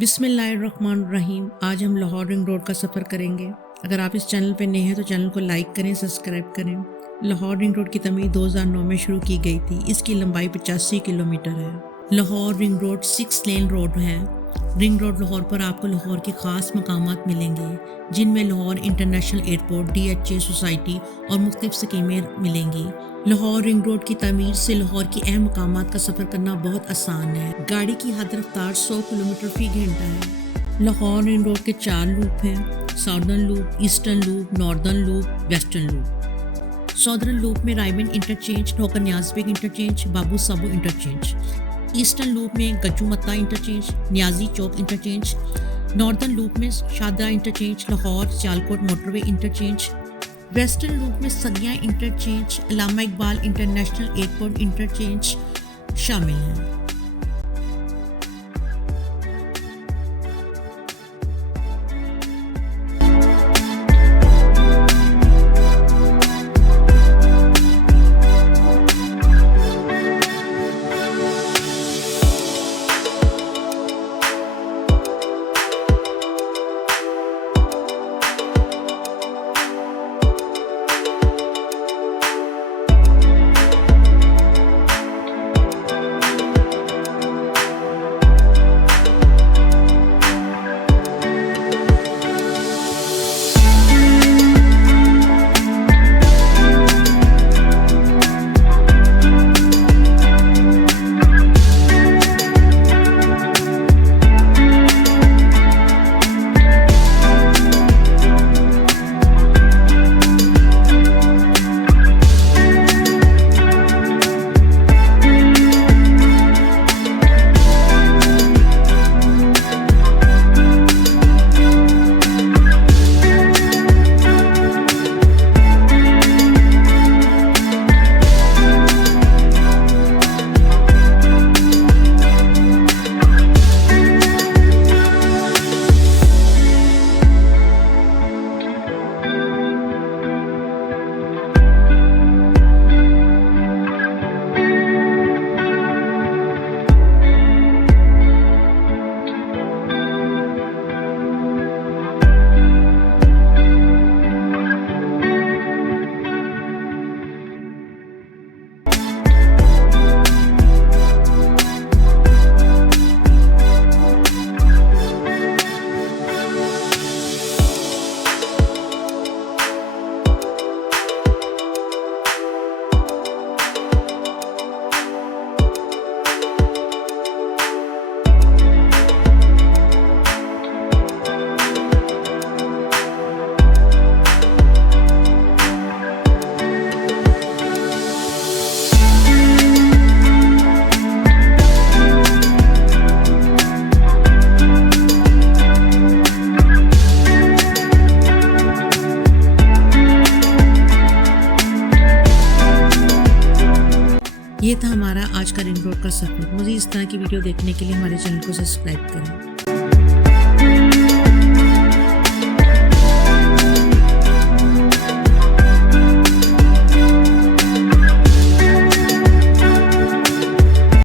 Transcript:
बिस्मिल्लाहिर्रहमानिर्रहीम। आज हम लाहौर रिंग रोड का सफ़र करेंगे। अगर आप इस चैनल पर नए हैं तो चैनल को लाइक करें, सब्सक्राइब करें। लाहौर रिंग रोड की तमीर 2009 में शुरू की गई थी। इसकी लंबाई 85 किलोमीटर है। Lahore ring road 6 lane road है। रिंग रोड लाहौर पर आपको लाहौर के ख़ास मकामात मिलेंगे, जिनमें Lahore international airport, DHA society और मुख्तलिफ स्कीमें मिलेंगी। लाहौर रिंग रोड की तमीर से लाहौर की अहम मकामात का सफ़र करना बहुत आसान है। गाड़ी की हद रफ्तार 100 किलोमीटर फ़ी घंटा है। लाहौर रिंग रोड के 4 लूप हैं: southern loop, eastern loop, northern loop, western loop. Southern loop में रायबन इंटरचेंज होकर नियाज़ी इंटरचेंज, बाबू साबू इंटरचेंज। ईस्टर्न लूप में गज्जू मत्ता इंटरचेंज, नियाजी चौक इंटरचेंज। नॉर्दर्न लूप में Shahdara interchange, Lahore Sialkot motorway interchange. Western loop में सगियां इंटरचेंज, अल्लामा इकबाल इंटरनेशनल एयरपोर्ट इंटरचेंज शामिल हैं। ये था हमारा आज का रिंग रोड का सफ़र। मुझे इस तरह की वीडियो देखने के लिए हमारे चैनल को सब्सक्राइब करें।